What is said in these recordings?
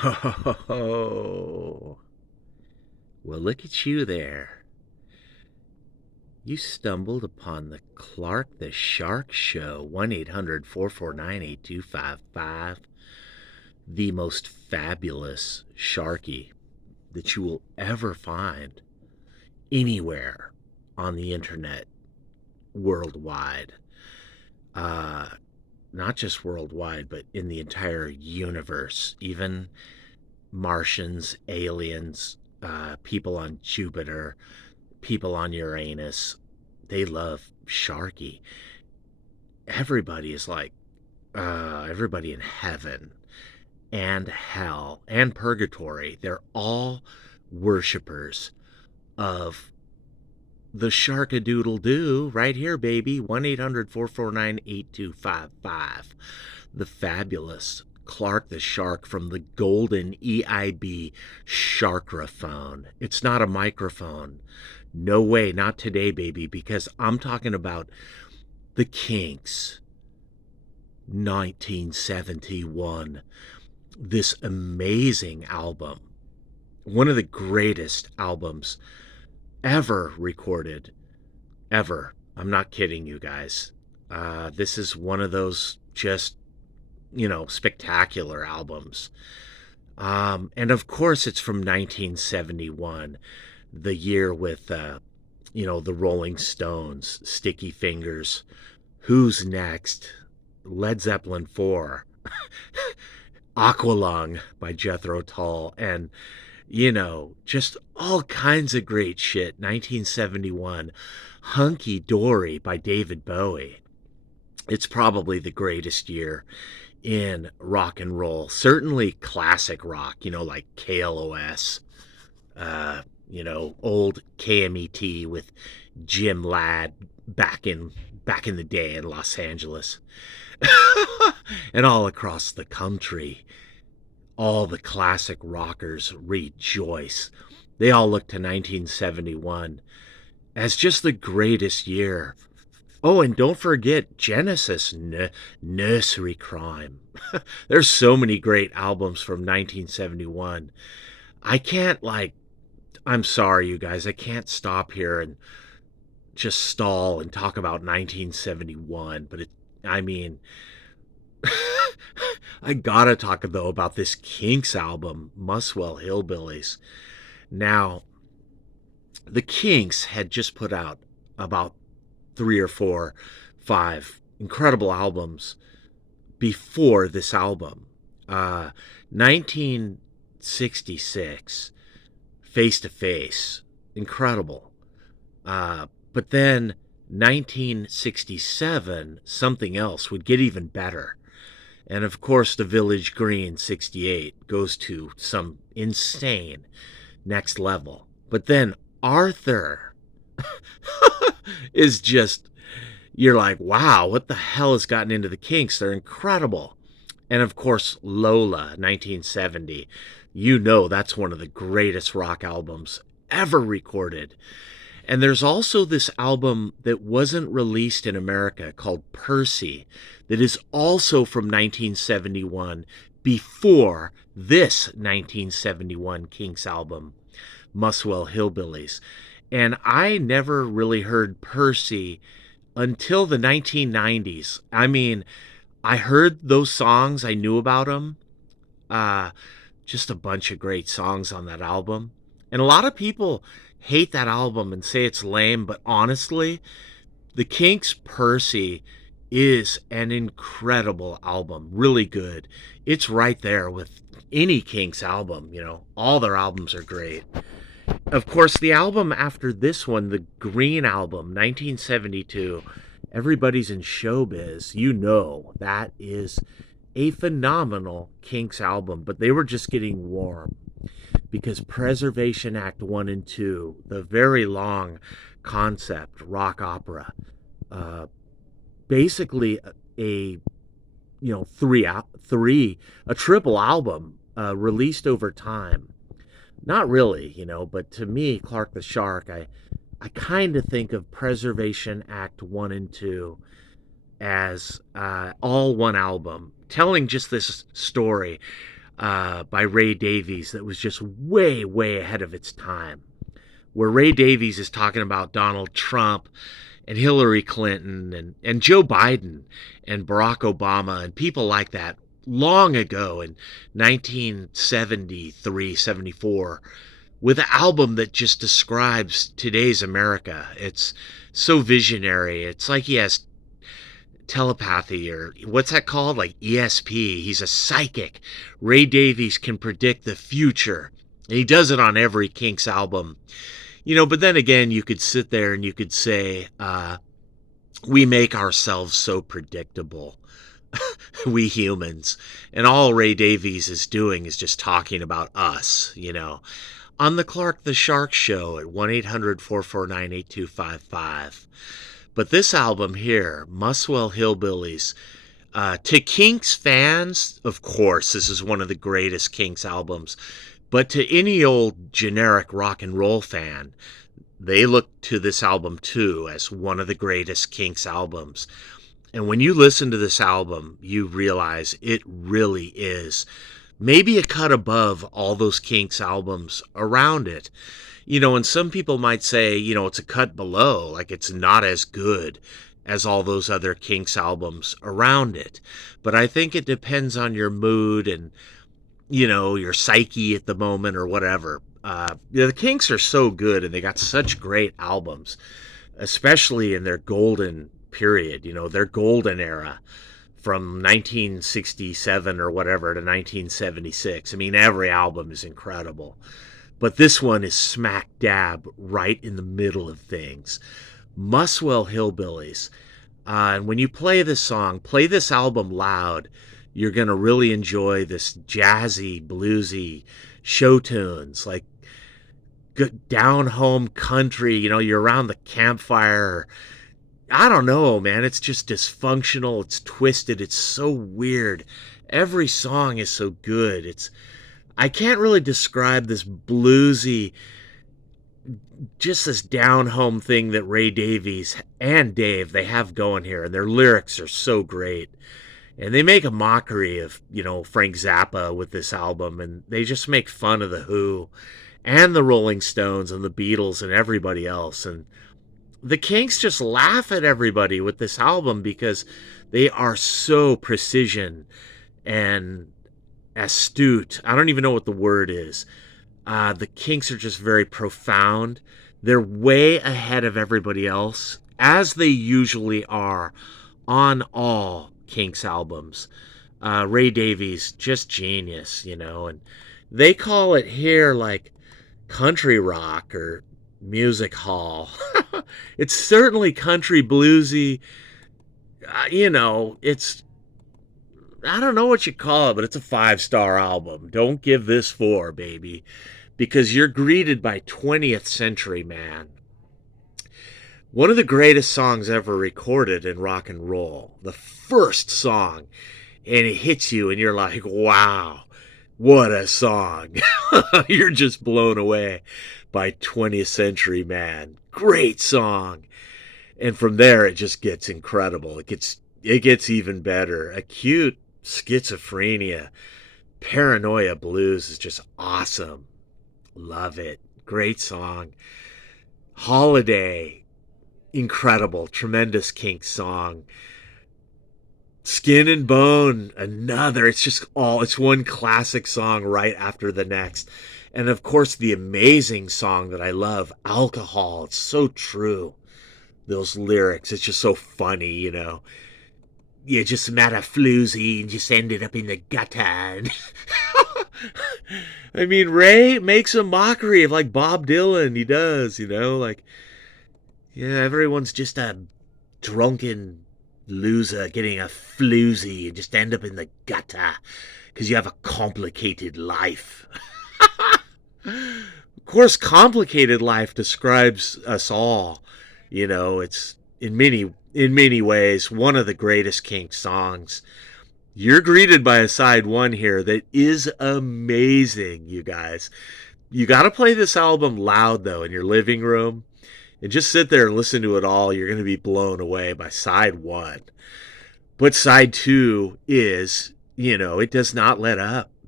Oh, well, look at you there. You stumbled upon the Clark the Shark Show, 1-800-449-8255. The most fabulous Sharky that you will ever find anywhere on the internet worldwide. Uh, Not just worldwide, but in the entire universe, even Martians, aliens, people on Jupiter, people on Uranus, they love Sharky. Everybody is like, everybody in heaven and hell and purgatory, they're all worshippers of the Sharkadoodle-Doo right here, baby. 1-800-449-8255. The fabulous Clark the Shark from the golden EIB Sharkraphone. It's not a microphone. No way, not today, baby, because I'm talking about the KINKS. 1971. This amazing album. One of the greatest albums ever recorded. Ever. I'm not kidding you guys. This is one of those just, spectacular albums. And of course, it's from 1971, the year with, the Rolling Stones, Sticky Fingers, Who's Next, Led Zeppelin 4, Aqualung by Jethro Tull, and, just all kinds of great shit. 1971, Hunky Dory by David Bowie. It's probably the greatest year in rock and roll. Certainly classic rock, like KLOS, old KMET with Jim Ladd back in the day in Los Angeles. And all across the country, all the classic rockers rejoice. They all look to 1971 as just the greatest year. Oh, and don't forget Genesis, Nursery Crime. There's so many great albums from 1971. I'm sorry, you guys, I can't stop here and just stall and talk about 1971, but I gotta talk, though, about this KINKS album, MUSWELL, Hillbillies. Now, the KINKS had just put out about 3 or 4, 5 incredible albums before this album. 1966, Face to Face, incredible. But then 1967, Something Else would get even better. And of course, The Village Green, 68, goes to some insane next level. But then Arthur is just, you're like, wow, what the hell has gotten into the KINKS? They're incredible. And of course, Lola, 1970. That's one of the greatest rock albums ever recorded. And there's also this album that wasn't released in America called Percy that is also from 1971, before this 1971 KINKS album, Muswell Hillbillies. And I never really heard Percy until the 1990s. I heard those songs, I knew about them. Just a bunch of great songs on that album. And a lot of people hate that album and say it's lame, but honestly, the KINKS Percy is an incredible album, really good. It's right there with any KINKS album, all their albums are great. Of course, the album after this one, the Green Album, 1972, Everybody's in Showbiz, that is a phenomenal KINKS album, but they were just getting warm. Because Preservation Act 1 and 2, the very long concept rock opera, basically a triple album released over time. Not really, but to me, Clark the Shark, I kind of think of Preservation Act 1 and 2 as all one album, telling just this story by Ray Davies that was just way, way ahead of its time. Where Ray Davies is talking about Donald Trump and Hillary Clinton and Joe Biden and Barack Obama and people like that long ago in 1973, 74, with an album that just describes today's America. It's so visionary. It's like he has telepathy, or what's that called? Like ESP. He's a psychic. Ray Davies can predict the future. And he does it on every KINKS album. But then again, you could sit there and you could say, we make ourselves so predictable, we humans. And all Ray Davies is doing is just talking about us, on the Clark the Shark Show at 1-800-449-8255. But this album here, MUSWELL Hillbillies, to KINKS fans, of course, this is one of the greatest KINKS albums. But to any old generic rock and roll fan, they look to this album too as one of the greatest KINKS albums. And when you listen to this album, you realize it really is maybe a cut above all those KINKS albums around it. And some people might say, it's a cut below, like it's not as good as all those other KINKS albums around it. But I think it depends on your mood and, your psyche at the moment or whatever. The KINKS are so good and they got such great albums, especially in their golden period, their golden era from 1967 or whatever to 1976. I mean, every album is incredible. But this one is smack dab right in the middle of things. MUSWELL Hillbillies. And when you play this song, play this album loud, you're going to really enjoy this jazzy, bluesy show tunes, like good down home country. You're around the campfire. I don't know, man. It's just dysfunctional. It's twisted. It's so weird. Every song is so good. I can't really describe this bluesy, just this down home thing that Ray Davies and Dave, they have going here. And their lyrics are so great. And they make a mockery of, Frank Zappa with this album. And they just make fun of The Who and the Rolling Stones and the Beatles and everybody else. And the KINKS just laugh at everybody with this album because they are so precision and astute. I don't even know what the word is. The KINKS are just very profound. They're way ahead of everybody else, as they usually are on all KINKS albums. Ray Davies, just genius, and they call it here like country rock or music hall. It's certainly country bluesy. It's, I don't know what you call it, but it's a 5-star album. Don't give this 4, baby, because you're greeted by 20th century man. One of the greatest songs ever recorded in rock and roll. The first song, and it hits you and you're like, wow, what a song. You're just blown away by 20th Century Man. Great song. And from there, it just gets incredible. It gets even better. Acute Schizophrenia, Paranoia Blues is just awesome. Love it. Great song. Holiday, incredible, tremendous KINKS song. Skin and Bone, another. It's one classic song right after the next. And of course, the amazing song that I love, Alcohol. It's so true. Those lyrics, it's just so funny, You just met a floozy and just ended up in the gutter. I mean, Ray makes a mockery of like Bob Dylan. He does, everyone's just a drunken loser getting a floozy and just end up in the gutter because you have a complicated life. Of course, complicated life describes us all. It's in many ways one of the greatest KINKS songs. You're greeted by a side one here that is amazing, you guys. You got to play this album loud, though, in your living room. And just sit there and listen to it all. You're going to be blown away by side one. But side two is, it does not let up.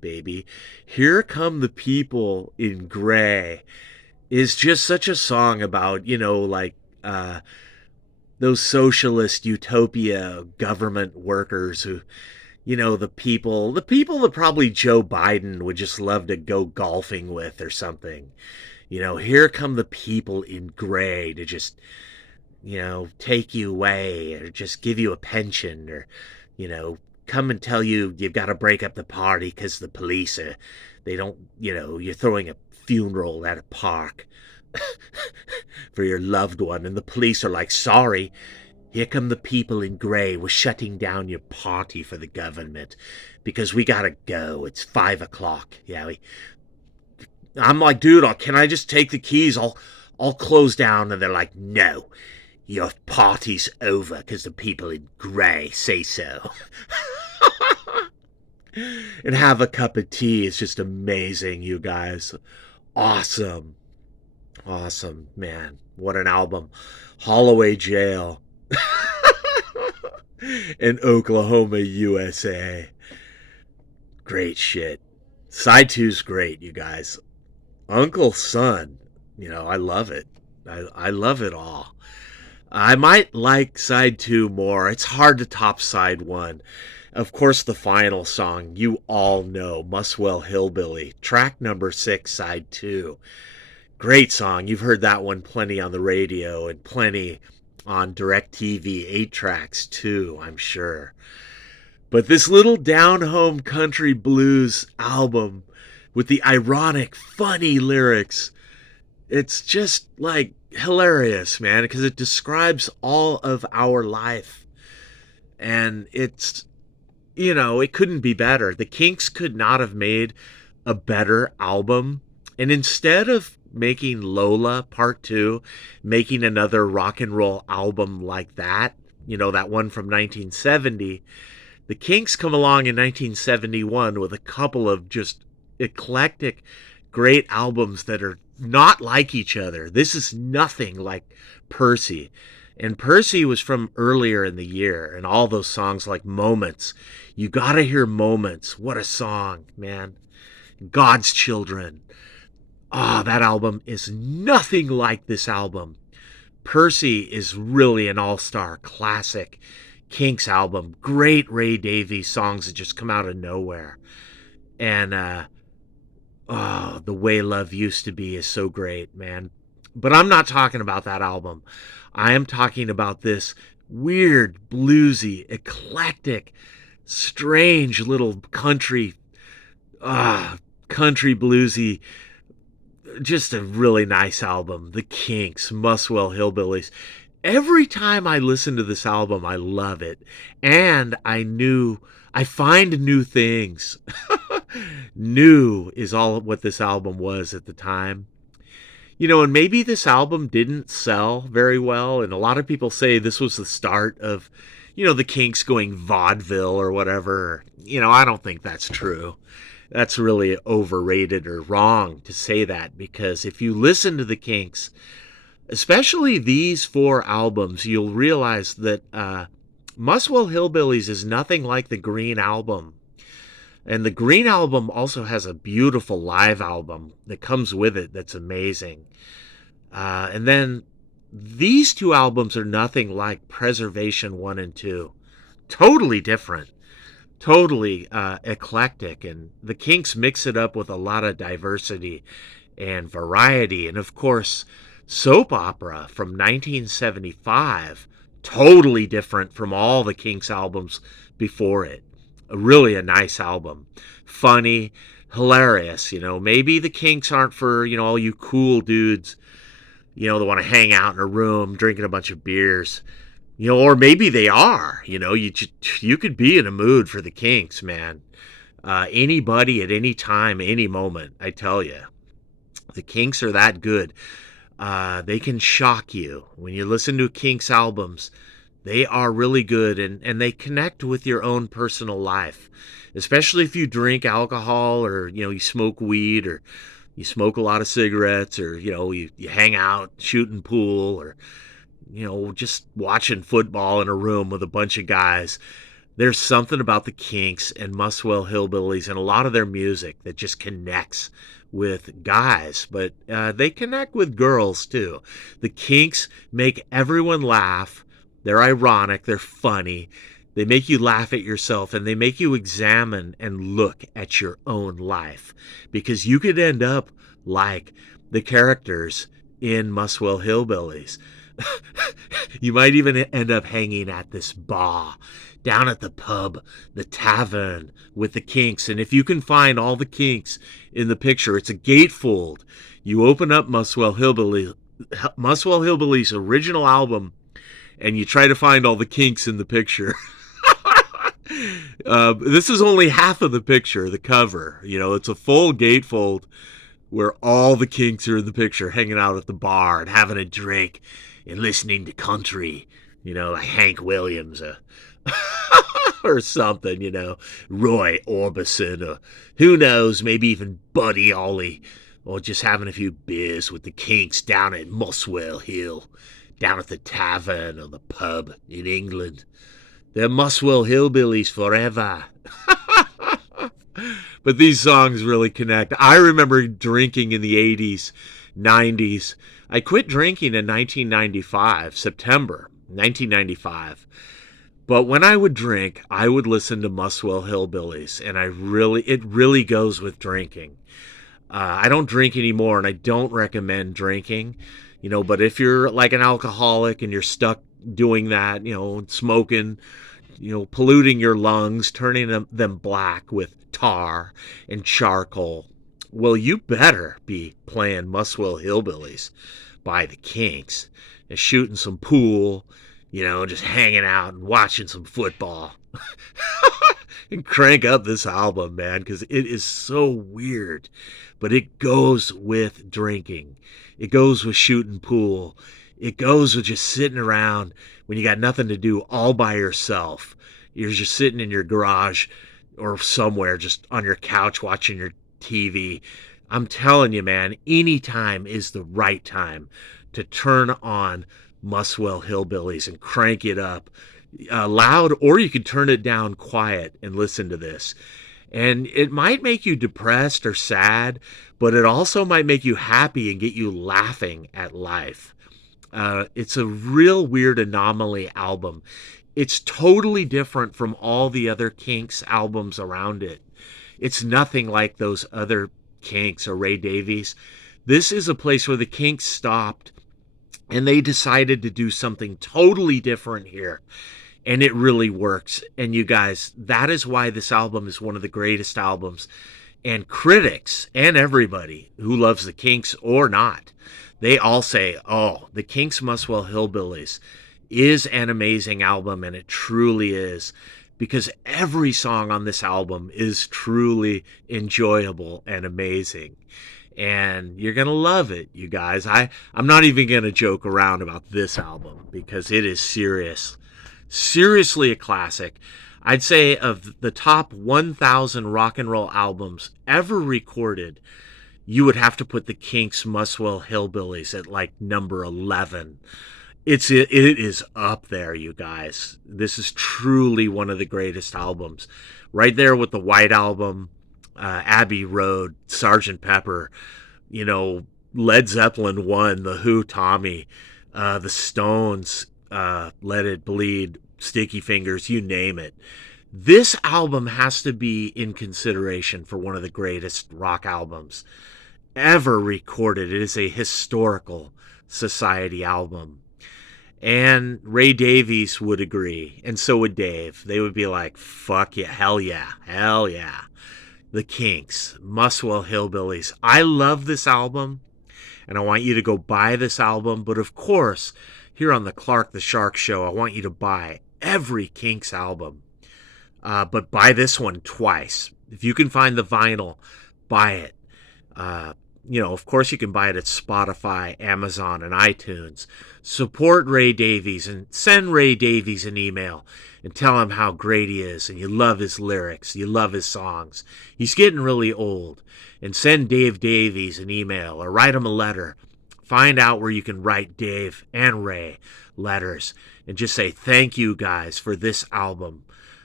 baby. Here Come the People in Gray is just such a song about, like those socialist utopia government workers who, the people that probably Joe Biden would just love to go golfing with or something. Here come the people in gray to just, take you away or just give you a pension or, come and tell you you've got to break up the party because the police are, they don't, you're throwing a funeral at a park for your loved one, and the police are like, sorry, here come the people in gray. We're shutting down your party for the government because we gotta go. It's 5 o'clock. Yeah, I'm like, dude, can I just take the keys? I'll close down. And they're like, no, your party's over because the people in gray say so. And Have a Cup of Tea is just amazing, you guys. Awesome. Awesome, man. What an album. Holloway Jail. And Oklahoma, USA. Great shit. Side 2's great, you guys. Uncle Son. I love it. I love it all. I might like side 2 more. It's hard to top side 1. Of course, the final song, you all know, Muswell Hillbilly. Track number 6, side 2. Great song. You've heard that one plenty on the radio and plenty on DirecTV 8 tracks too, I'm sure. But this little down-home country blues album with the ironic, funny lyrics, it's just like hilarious, man, because it describes all of our life. And it's, it couldn't be better. The Kinks could not have made a better album. And instead of making Lola Part 2, making another rock and roll album like that, that one from 1970, the Kinks come along in 1971 with a couple of just eclectic, great albums that are not like each other. This is nothing like Percy. And Percy was from earlier in the year, and all those songs like Moments. You gotta hear Moments. What a song, man. God's Children. That album is nothing like this album. Percy is really an all-star classic Kinks album. Great Ray Davies songs that just come out of nowhere. And, The Way Love Used to Be is so great, man. But I'm not talking about that album. I am talking about this weird, bluesy, eclectic, strange little country bluesy, just a really nice album. The Kinks, Muswell Hillbillies. Every time I listen to this album, I love it. And I find new things. New is all what this album was at the time. And maybe this album didn't sell very well. And a lot of people say this was the start of, the Kinks going vaudeville or whatever. I don't think that's true. That's really overrated or wrong to say that, because if you listen to the Kinks, especially these 4 albums, you'll realize that Muswell Hillbillies is nothing like the Green Album. And the Green Album also has a beautiful live album that comes with it that's amazing. And then these 2 albums are nothing like Preservation 1 and 2. Totally different. Totally eclectic. And the Kinks mix it up with a lot of diversity and variety. And of course, Soap Opera from 1975. Totally different from all the Kinks albums before it. Really a nice album. Funny, hilarious. Maybe the Kinks aren't for, all you cool dudes, that want to hang out in a room drinking a bunch of beers. Or maybe they are. You could be in a mood for the Kinks, man. Anybody at any time, any moment, I tell you. The Kinks are that good. They can shock you. When you listen to Kinks albums, they are really good, and they connect with your own personal life, especially if you drink alcohol or, you smoke weed or you smoke a lot of cigarettes or, you hang out shooting pool or, just watching football in a room with a bunch of guys. There's something about the Kinks and Muswell Hillbillies and a lot of their music that just connects with guys, but they connect with girls too. The Kinks make everyone laugh. They're ironic, they're funny, they make you laugh at yourself, and they make you examine and look at your own life, because you could end up like the characters in Muswell Hillbillies. You might even end up hanging at this bar down at the pub, the tavern, with the Kinks. And if you can find all the Kinks in the picture, it's a gatefold. You open up Muswell Hillbillies' original album, and you try to find all the Kinks in the picture. This is only half of the picture, the cover. You know, it's a full gatefold where all the Kinks are in the picture, hanging out at the bar and having a drink and listening to country, you know, like Hank Williams or something, you know, Roy Orbison, or who knows, maybe even Buddy Holly, or just having a few beers with the Kinks down at Muswell Hill, down at the tavern or the pub in England. They're Muswell Hillbillies forever. But these songs really connect. I remember drinking in the 80s, 90s. I quit drinking in 1995, September 1995. But when I would drink, I would listen to Muswell Hillbillies, and it really goes with drinking. I don't drink anymore, and I don't recommend drinking, you know, but if you're like an alcoholic and you're stuck doing that, you know, smoking, you know, polluting your lungs, turning them black with tar and charcoal, well, you better be playing Muswell Hillbillies by the Kinks and shooting some pool, you know, just hanging out and watching some football. And crank up this album, man, because it is so weird. But it goes with drinking. It goes with shooting pool. It goes with just sitting around when you got nothing to do all by yourself. You're just sitting in your garage or somewhere just on your couch watching your TV. I'm telling you, man, any time is the right time to turn on Muswell Hillbillies and crank it up loud, or you could turn it down quiet and listen to this. And it might make you depressed or sad, but it also might make you happy and get you laughing at life. It's a real weird anomaly album. It's totally different from all the other Kinks albums around it. It's nothing like those other Kinks or Ray Davies. This is a place where the Kinks stopped and they decided to do something totally different here. And it really works. And you guys, that is why this album is one of the greatest albums. And critics and everybody who loves the Kinks or not, they all say, oh, the Kinks Muswell Hillbillies is an amazing album, and it truly is, because every song on this album is truly enjoyable and amazing. And you're going to love it, you guys. I'm not even going to joke around about this album because it is seriously a classic. I'd say of the top 1,000 rock and roll albums ever recorded, you would have to put the Kinks Muswell Hillbillies at like number 11. It is up there, you guys. This is truly one of the greatest albums. Right there with the White Album, Abbey Road, Sgt. Pepper, you know, Led Zeppelin 1, The Who, Tommy, the Stones, Let It Bleed, Sticky Fingers, you name it. This album has to be in consideration for one of the greatest rock albums ever recorded. It is a historical society album. And Ray Davies would agree, and so would Dave. They would be like, fuck yeah, hell yeah, hell yeah. The Kinks, Muswell Hillbillies. I love this album, and I want you to go buy this album. But of course, here on the Clark the Shark Show, I want you to buy every Kinks album. But buy this one twice. If you can find the vinyl, buy it. You know, of course you can buy it at Spotify, Amazon, and iTunes. Support Ray Davies and send Ray Davies an email and tell him how great he is and you love his lyrics, you love his songs. He's getting really old. And send Dave Davies an email or write him a letter. Find out where you can write Dave and Ray letters and just say thank you guys for this album.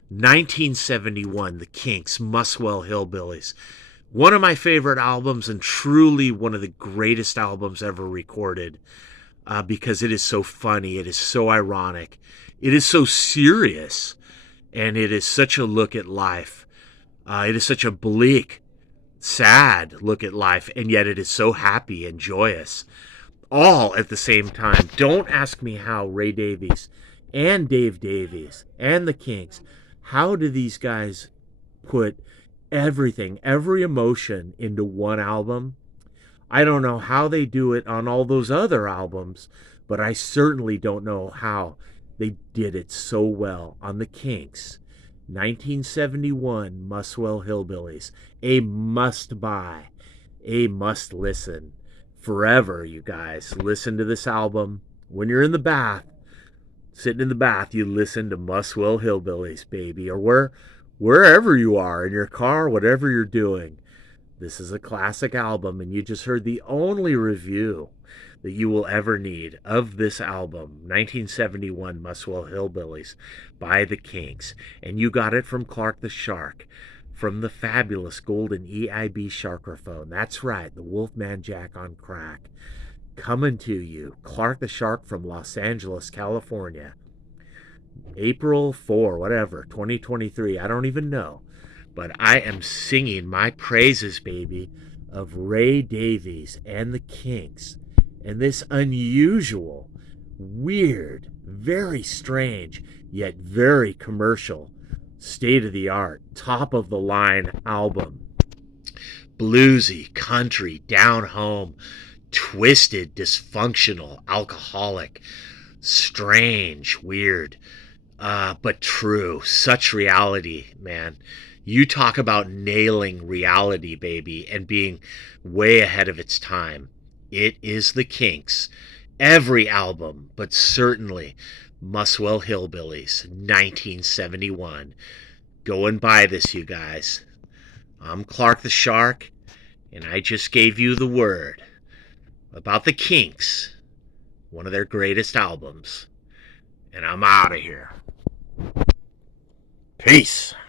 1971, the Kinks, Muswell Hillbillies. One of my favorite albums and truly one of the greatest albums ever recorded, because it is so funny, it is so ironic, it is so serious, and it is such a look at life. It is such a bleak, sad look at life, and yet it is so happy and joyous, all at the same time. Don't ask me how Ray Davies and Dave Davies and the Kinks, how do these guys put everything, every emotion into one album? I don't know how they do it on all those other albums, but I certainly don't know how they did it so well on the Kinks. 1971 Muswell Hillbillies, a must buy, a must listen forever. You guys listen to this album when you're in the bath, sitting in the bath. You listen to Muswell Hillbillies, baby, or wherever you are, in your car, whatever you're doing. This is a classic album, and you just heard the only review that you will ever need of this album, 1971 Muswell Hillbillies by the Kinks. And you got it from Clark the Shark, from the fabulous golden EIB Sharkerphone. That's right, the Wolfman Jack on crack. Coming to you, Clark the Shark from Los Angeles, California. April 4, whatever, 2023, I don't even know. But I am singing my praises, baby, of Ray Davies and the Kinks, and this unusual, weird, very strange, yet very commercial, state-of-the-art, top-of-the-line album. Bluesy, country, down-home, twisted, dysfunctional, alcoholic, strange, weird, but true. Such reality, man. You talk about nailing reality, baby, and being way ahead of its time. It is the Kinks. Every album, but certainly Muswell Hillbillies, 1971. Go and buy this, you guys. I'm Clark the Shark, and I just gave you the word about the Kinks, one of their greatest albums. And I'm out of here. Peace.